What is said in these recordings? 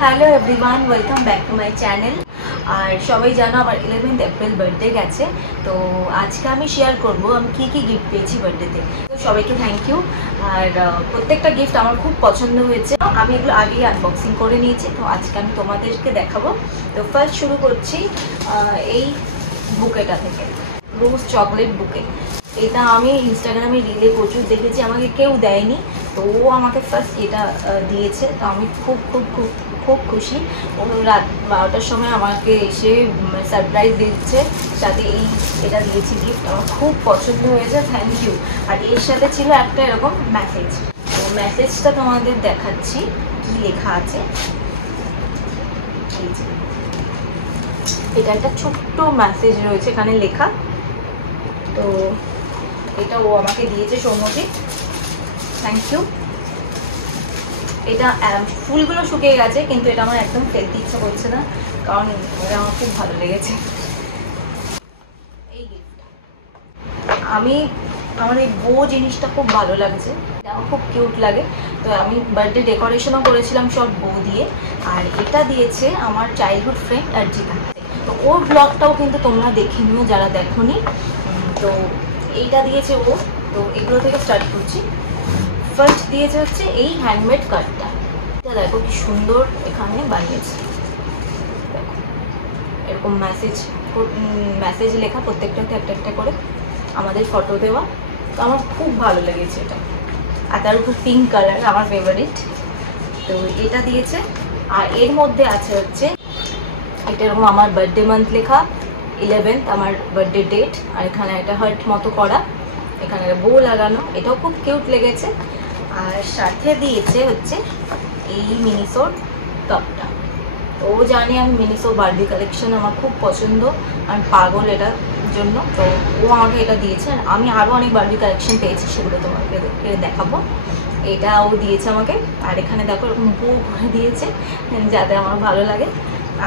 Hello everyone, welcome back to my channel. আর সবাই জানো আমার 11th এপ্রিল বার্থডে গেছে, তো আজকে আমি শেয়ার করব আমি কী কী গিফট পেয়েছি বার্থডেতে। তো সবাইকে থ্যাংক ইউ। আর প্রত্যেকটা গিফট আমার খুব পছন্দ হয়েছে, আমি এগুলো আগেই আনবক্সিং করে নিয়েছি, তো আজকে আমি তোমাদেরকে দেখাবো। তো ফার্স্ট শুরু করছি এই বুকেটা থেকে, রোজ চকলেট বুকে। এটা আমি ইনস্টাগ্রামে রিলে প্রচুর দেখেছি, আমাকে কেউ দেয়নি, তো ও আমাকে ফার্স্ট এটা দিয়েছে, তো আমি খুব খুব খুব খুব খুশি। ও রাত 12টার সময় আমাকে এসে সারপ্রাইজ দিচ্ছে, সাথে এটা দিয়েছি গিফট, আমার খুব পছন্দ হয়েছে, থ্যাংক ইউ। আর এর সাথে ছিল একটা এরকম মেসেজ, তো মেসেজটা তোমাদের দেখাচ্ছি কি লেখা আছে। এটা একটা ছোট্ট মেসেজ রয়েছে এখানে লেখা, তো এটা ও আমাকে দিয়েছে সৌম্যজিৎ, থ্যাংক ইউ। এটা ফুলগুলো শুকিয়ে গেছে, কিন্তু এটা আমার একদম ফেলতে ইচ্ছা করছে না, কারণ এটা আমার খুব ভালো লেগেছে। এই গিফটটা আমার এই বো জিনিসটা খুব ভালো লাগছে, এটা আমার খুব কিউট লাগে, তো আমি বার্থডে ডেকোরেশনও করেছিলাম সব বো দিয়ে। আর এটা দিয়েছে আমার চাইল্ডহুড ফ্রেন্ড অর্জিতা, তো ওর ব্লগটাও কিন্তু তোমরা দেখে নিও যারা দেখোনি। তো এইটা দিয়েছে ও, তো এগুলো থেকে স্টার্ট করছি। ফার্স্ট দিয়েছে হচ্ছে এই হ্যান্ডমেড কার্ডটা, এটা দেখো কি সুন্দর এখানে বানিয়েছে, দেখো এরকম মেসেজ লেখা, প্রত্যেকটাতে একটা একটা করে আমাদের ফটো দেওয়া, তো আমার খুব ভালো লেগেছে এটা। আর তার উপর পিঙ্ক কালার আমার ফেভারিট, তো এটা দিয়েছে। আর এর মধ্যে আছে হচ্ছে এটা এরকম আমার বার্থডে মান্থ লেখা, 11th আমার বার্থডে ডেট, আর এখানে একটা হার্ট মতো করা, এখানে বো লাগানো, এটাও খুব কিউট লেগেছে। আর সাথে দিয়েছে হচ্ছে এই মিনিসোর কাপটা, তো ও জানে আমি মিনিসো বার্বি কালেকশন আমার খুব পছন্দ, আমি পাগল এটার জন্য, তো ও আমাকে এটা দিয়েছে। আর আমি আরও অনেক বার্বি কালেকশন পেয়েছি, সেগুলো তোমাকে দেখাবো। এটা ও দিয়েছে আমাকে, আর এখানে দেখো এরকম বো করে দিয়েছে যাতে আমার ভালো লাগে।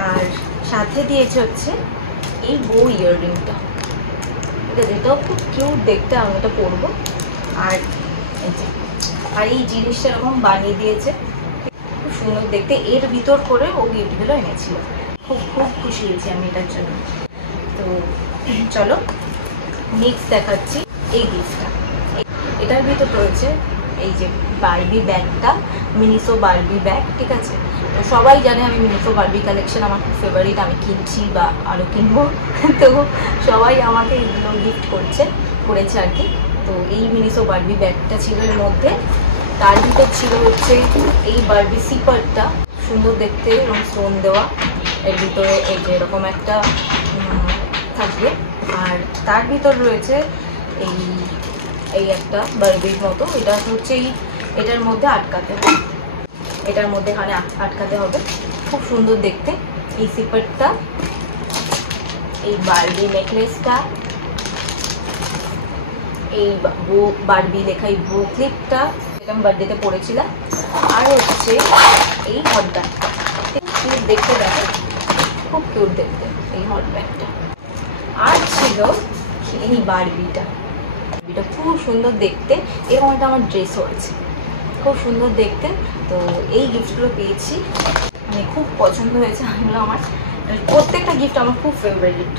আর সাথে দিয়েছে হচ্ছে এই বো ইয়াররিংটা, ঠিক আছে, এটাও খুব কিউট দেখতে, আমি এটা পরবো। আর এই জিনিসটা এরকম বানিয়ে দিয়েছে, খুব সুন্দর দেখতে, এর ভিতর করে ও গিফটগুলো এনেছিল, খুব খুব খুশি হয়েছি আমি এটার জন্য। তো চলো নেক্সট দেখাচ্ছি এই গিফটটা। এটার ভিতর রয়েছে এই যে বারবি ব্যাগটা, মিনিসো বারবি ব্যাগ, ঠিক আছে। তো সবাই জানে আমি মিনিসো বারবি কালেকশন আমার খুব ফেভারিট, আমি কিনছি বা আরও কিনবো, তো সবাই আমাকে এগুলো গিফট করেছে আর কি। তো এই মিনিসো বারবি ব্যাগটা ছিল এর মধ্যে, তার ভিতর ছিল হচ্ছে এই বারবি সিপারটা, সুন্দর দেখতে, এরকম স্টোন দেওয়া, এর ভিতরে এই যে এরকম একটা থাকবে। আর তার ভিতর রয়েছে এই একটা বারবির মতো, এটা হচ্ছে এটার মধ্যে আটকাতে হবে, এটার মধ্যে এখানে আটকাতে হবে, খুব সুন্দর দেখতে এই সিপারটা, এই বারবি নেকলেসটা, এই বারবি লেখা এই বো ক্লিপটা, যেটা আমি বার্থডেতে পরেছিলাম। আর হচ্ছে এই হট ব্যাগটা, কিউট দেখতে, দেখো খুব কিউট দেখতে এই হট ব্যাগটা। আর ছিল এই বারবিটা, এটা খুব সুন্দর দেখতে, এরকম একটা আমার ড্রেসও আছে, খুব সুন্দর দেখতে। তো এই গিফটগুলো পেয়েছি, মানে খুব পছন্দ হয়েছে, এগুলো আমার প্রত্যেকটা গিফট আমার খুব ফেভারিট।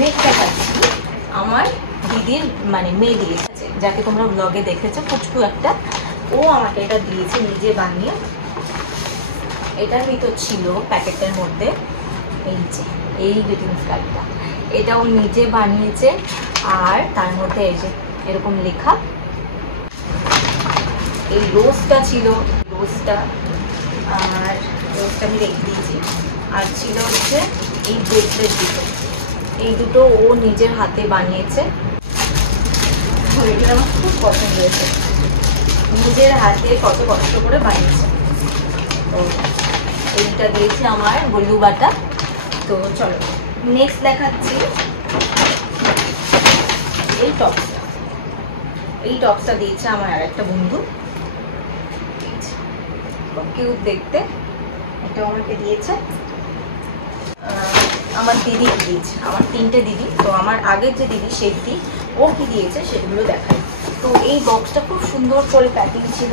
নেক্সট দেখাচ্ছি আমার দিদির মানে মেয়ে দিয়েছে, যাকে তোমরা ব্লগে দেখেছো, পুচকু একটা, ও আমাকে এটা দিয়েছে নিজে বানিয়ে। এটার ভিতর ছিল প্যাকেটের মধ্যে এই গ্রিটিংস কার্ডটা, এটা ও নিজে বানিয়েছে। আর তার মধ্যে এই যে এরকম লেখা, এই রোজটা ছিল, রোজটা, আর রোজটা আমি রেখে দিয়েছি। আর ছিল হচ্ছে এই ব্রেসলেট দুটো, এই দুটো ও নিজের হাতে বানিয়েছে, এগুলো আমার খুব পছন্দ হয়েছে, নিজের হাতে কত কষ্ট করে বানিয়েছে। তো এইটা দিয়েছে আমার গলু বাটা। তো চলো নেক্সট দেখাচ্ছি এই টপসটা দিয়েছে আমার আর একটা বন্ধু, কিউট দেখতে, এটাও আমাকে দিয়েছে। আমার দিদি দিয়েছে, আমার 3টে দিদি, তো আমার আগের যে দিদি সেই দিদি ও কি দিয়েছে সেগুলো দেখায়। তো এই বক্সটা খুব সুন্দর করে প্যাকিং ছিল,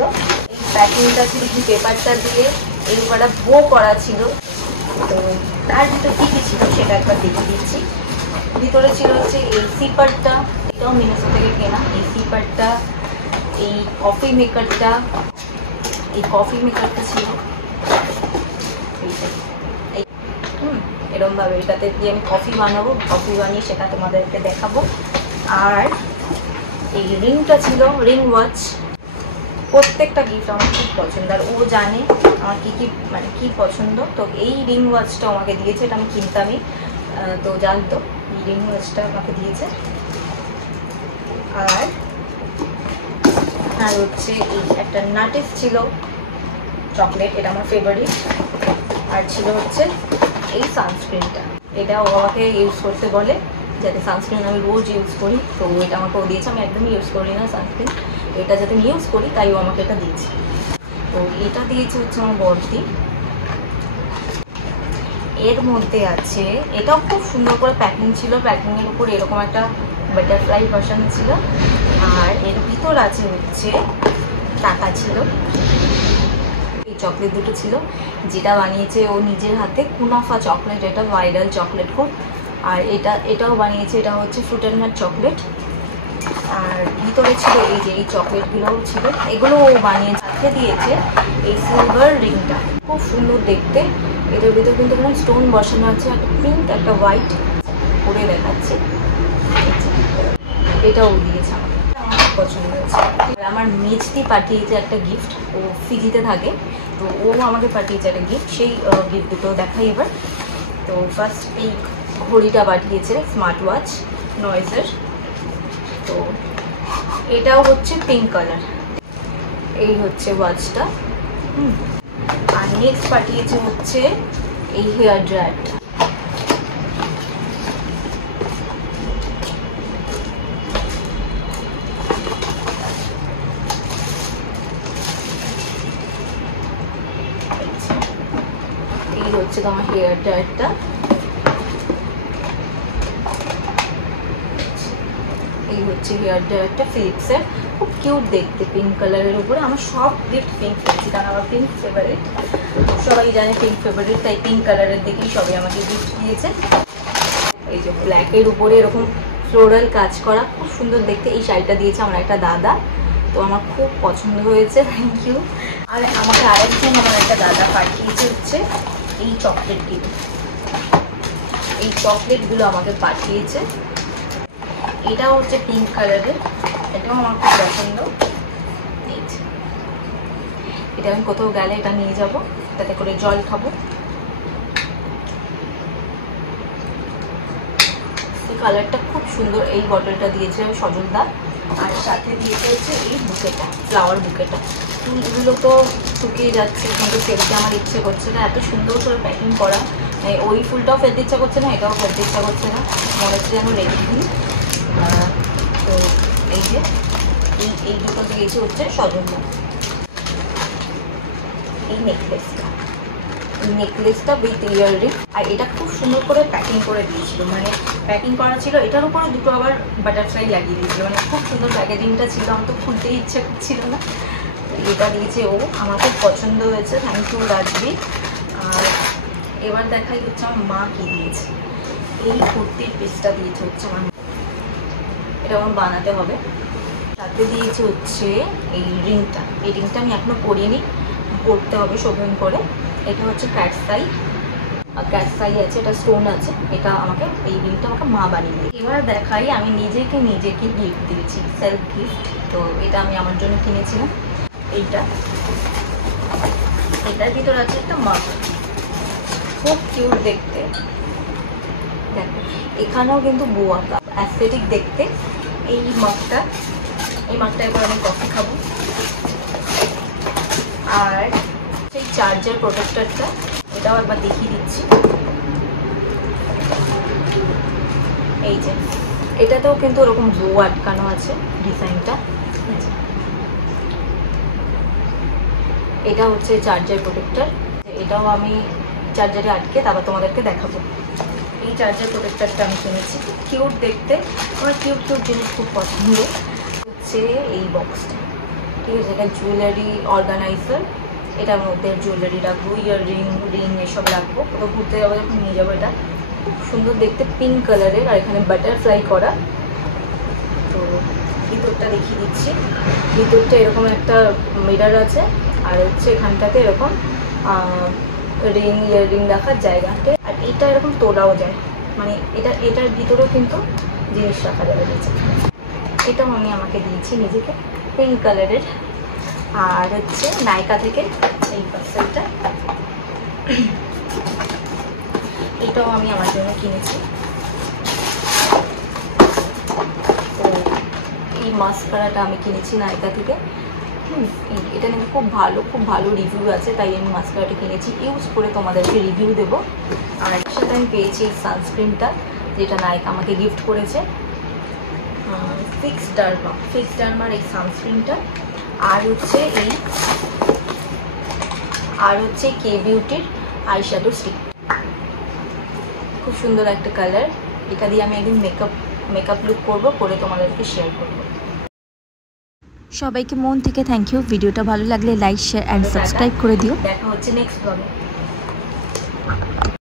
এই প্যাকিংটা ছিল পেপারটা দিয়ে এর উপর একটা বো করা ছিল। তো তার ভিতরে কী কী ছিল সেটা একবার দেখিয়ে দিচ্ছি। ভিতরে ছিল হচ্ছে এই সিপারটা, এটাও মিনেসো থেকে কেনা। এই সিপারটা, এই কফি মেকারটা, ছিল এরকমভাবে। এটাতে দিয়ে আমি কফি বানাবো, কফি বানিয়ে সেটা তোমাদেরকে দেখাবো। আর এই রিংটা ছিল, রিং ওয়াচ। প্রত্যেকটা গিফট আমার খুব পছন্দ, আর ও জানে আমার কী পছন্দ। তো এই রিং ওয়াচটা আমাকে দিয়েছে, এটা আমি কিনতামই, তো জানতো এই রিং ওয়াচটা আমাকে দিয়েছে। আর হচ্ছে এই একটা নাটিস ছিল চকলেট, এটা আমার ফেভারিট। আর ছিল হচ্ছে এই সানস্ক্রিনটা, এটা ও আমাকে ইউজ করতে বলে, যাতে সানস্ক্রিন আমি রোজ ইউজ করি। তো এটা আমাকে ও দিয়েছে, আমি একদমই ইউজ করি না সানস্ক্রিন, এটা যাতে আমি ইউজ করি তাই ও আমাকে এটা দিয়েছে। তো এটা দিয়েছে হচ্ছে আমার বড়দি। এর মধ্যে আছে, এটাও খুব সুন্দর করে প্যাকিং ছিল, প্যাকিংয়ের উপর এরকম একটা বাটারফ্লাই ভার্সন ছিল। আর এর ভিতর আছে হচ্ছে টাকা ছিল, এই চকলেট দুটো ছিল, যেটা বানিয়েছে ও নিজের হাতে, কুনাফা চকলেট, এটা ভাইরাল চকলেট খুব। আর এটাও বানিয়েছে, এটা হচ্ছে ফ্রুট অ্যান্ড নাট চকলেট। আর ভিতরে ছিল এই যে এই চকলেটগুলোও ছিল, এগুলো ও বানিয়েছে। সাথে দিয়েছে এই সিলভার রিংটা, খুব সুন্দর দেখতে। এটার ভিতরে কিন্তু কোনো স্টোন বসানো আছে, একটা পিঙ্ক একটা হোয়াইট করে দেখাচ্ছে। এটাও দিয়েছে আমাকে, আমার খুব পছন্দ হয়েছে। আমার মেজদি পাঠিয়েছে একটা গিফট, ও ফিজিতে থাকে, তো ও আমাকে পাঠিয়েছে একটা গিফট। সেই গিফট দুটো দেখাই এবার। তো ফার্স্ট এই ঘড়িটা পাঠিয়েছে, স্মার্ট ওয়াচ নয়েজের। তো এটাও হচ্ছে পিঙ্ক কালার, এই হচ্ছে ওয়াচটা। আর নেক্সট পাঠিয়েছে হচ্ছে এই হেয়ার ড্রায়ারটা। এই হচ্ছে তোমার হেয়ার ড্রায়ারটা। এই হচ্ছে হেয়ার ড্রায়ারটা ফিলিপসের, খুব কিউট দেখতে, পিঙ্ক কালারের উপরে। আমার সব গিফট পিঙ্ক পেয়েছি, কারণ আমার পিঙ্ক ফেভারিট, সবাই জানে পিঙ্ক ফেভারিট, তাই পিঙ্ক কালারের দেখেই সবাই আমাকে গিফট দিয়েছে। এই যে ব্ল্যাকের উপরে এরকম ফ্লোরাল কাজ করা, খুব সুন্দর দেখতে। এই শাড়িটা দিয়েছে আমার একটা দাদা, তো আমার খুব পছন্দ হয়েছে, থ্যাংক ইউ। আর আমাকে আরেকজন আমার একটা দাদা পাঠিয়েছে হচ্ছে এই চকলেটগুলো, এই চকলেটগুলো আমাকে পাঠিয়েছে। এটাও হচ্ছে পিঙ্ক কালারের, এটাও আমার খুব পছন্দ। এটা আমি কোথাও গেলে এটা নিয়ে যাব, তাতে করে জল খাবো। এই কালারটা খুব সুন্দর। এই বটলটা দিয়েছে সজলদা, আর সাথে দিয়েছে হচ্ছে এই বুকেটা, ফ্লাওয়ার বুকেটা। ফুলগুলো তো শুকিয়ে যাচ্ছে, কিন্তু ফেলতে আমার ইচ্ছে করছে না, এত সুন্দর করে প্যাকিং করা। ওই ফুলটাও ফেলতে ইচ্ছা করছে না, এটাও ফেলতে ইচ্ছা করছে না, মনে হচ্ছে যেন রেখে দিই। তো এই যে এই দুটো দিয়েছে হচ্ছে সজলদা। এই নেকলেসটা উইথ ইয়াররিং, আর এটা খুব সুন্দর করে প্যাকিং করে দিয়েছিল, মানে প্যাকিং করা ছিল, এটার উপরে দুটো আবার বাটারফ্লাই লাগিয়ে দিয়েছিল, মানে খুব সুন্দর প্যাকেজিংটা ছিল। আমার তো খুলতেই ইচ্ছে করছিল না। এটা দিয়েছে ও, আমার খুব পছন্দ হয়েছে, থ্যাংক ইউ রাজবি। আর এবার দেখাই হচ্ছে আমার মা কি দিয়েছে। এই কুর্তির পিসটা দিয়েছে হচ্ছে আমার, এটা আমার বানাতে হবে। সাথে দিয়েছে হচ্ছে এই রিংটা, এই রিংটা আমি এখনো পরিনি, পরতে হবে শোভন করে। এটা হচ্ছে ক্যাটসাই আছে, এটা স্টোন আছে, এটা আমাকে এই রিংটা আমাকে মা বানিয়ে দিয়েছে। এবার দেখাই আমি নিজেকে গিফট দিয়েছি, সেলফ গিফট। তো এটা আমি আমার জন্য কিনেছিলাম। এটার ভিতর আছে একটা মাগ, খুব কিউট দেখতে। দেখো এখানেও কিন্তু বোয়া কাপ, অ্যাস্থেটিক দেখতে। এই মাগটা এবার আমি কফি খাবো। আর সেই চার্জার প্রোটেক্টরটা, এটাও একবার দেখিয়ে দিচ্ছি। এই যে এটাতেও কিন্তু ওরকম বো আটকানো আছে, ডিজাইনটা। এটা হচ্ছে চার্জার প্রোটেক্টর, এটাও আমি চার্জারে আটকে তারপর তোমাদেরকে দেখাবো। এই চার্জার প্রোটেক্টরটা আমি কিনেছি, কিউট দেখতে, আমার কিউট জিনিস খুব পছন্দ। হচ্ছে এই বক্সটা, ঠিক আছে, এটা জুয়েলারি অর্গানাইজার, এটার মধ্যে জুয়েলারি রাখবো, ইয়াররিং, রিং এসব রাখবো। তো ঘুরতে যাবো যখন নিয়ে যাবো। এটা খুব সুন্দর দেখতে, পিঙ্ক কালারের, আর এখানে বাটারফ্লাই করা। তো ভিতরটা দেখিয়ে দিচ্ছি। ভিতরটা এরকম একটা মিরর আছে, আর হচ্ছে এখানটাতে এরকম রিং, ইয়াররিং রাখার জায়গাতে। আর এটা এরকম তোলাও যায়, মানে এটার ভিতরেও কিন্তু জিনিস রাখা যাবে নিচে। এটাও আমি আমাকে দিয়েছি নিজেকে, পিঙ্ক কালারের। আর হচ্ছে নাইকা থেকে এই পার্সেলটা, এটাও আমি আমার জন্য কিনেছি। তো এই মাস্কারাটা আমি কিনেছি নাইকা থেকে। এটা কিন্তু খুব ভালো রিভিউ আছে, তাই আমি মাস্কারাটা কিনেছি। ইউজ করে তোমাদেরকে রিভিউ দেবো। আর এর সাথে আমি পেয়েছি এই সানস্ক্রিনটা, যেটা নাইকা আমাকে গিফট করেছে, ফিক্স ডার্মার এই সানস্ক্রিনটা। আর হচ্ছে কে বিউটির আই শ্যাডো স্টিক, খুব সুন্দর একটা কালার। এটা দিয়ে আমি একদিন মেকআপ লুক করবো, করে তোমাদেরকে শেয়ার করবো। সবাইকে মন থেকে থ্যাংক ইউ। ভিডিওটা ভালো লাগলে লাইক, শেয়ার অ্যান্ড সাবস্ক্রাইব করে দিও। দেখা হচ্ছে নেক্সট ব্লগে।